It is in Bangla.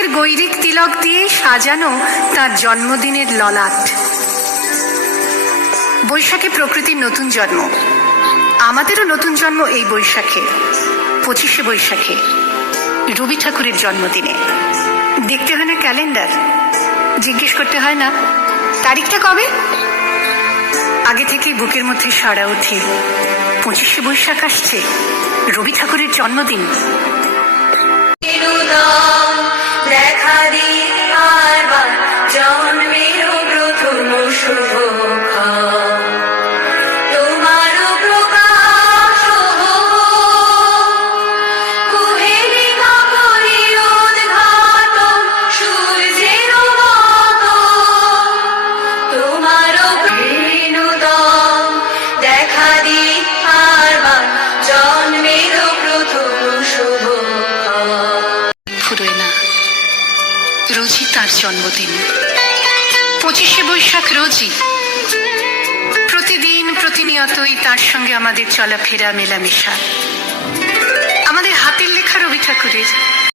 বৈশাখের গৈরিক তিলক দিয়ে সাজানো তার জন্মদিনের ললাট। বৈশাখে প্রকৃতির নতুন জন্ম, আমাদেরও নতুন জন্ম এই বৈশাখে, 25শে বৈশাখে, রবি ঠাকুরের জন্মদিনে। দেখতে হয় না ক্যালেন্ডার, জিজ্ঞেস করতে হয় না তারিখটা কবে, আগে থেকেই বুকের মধ্যে সাড়া ওঠে 25শে বৈশাখ আসছে, রবি ঠাকুরের জন্মদিন। দেখা দিই আবার জন্মের প্রথম শুভক্ষণ, তোমারও প্রকাশ কুহেলিকা পরিউদ্ঘাটন সূর্যের মতো, তোমারও বিনোদন দেখা দিই আবার জন্মের প্রথম শুভক্ষণ। ফুরোয় না, রোজই তার জন্মদিন, 25শে বৈশাখ রোজই, প্রতিদিন প্রতিনিয়তই তার সঙ্গে আমাদের চলাফেরা মেলামেশা, আমাদের হাতের লেখা রবি ঠাকুরের।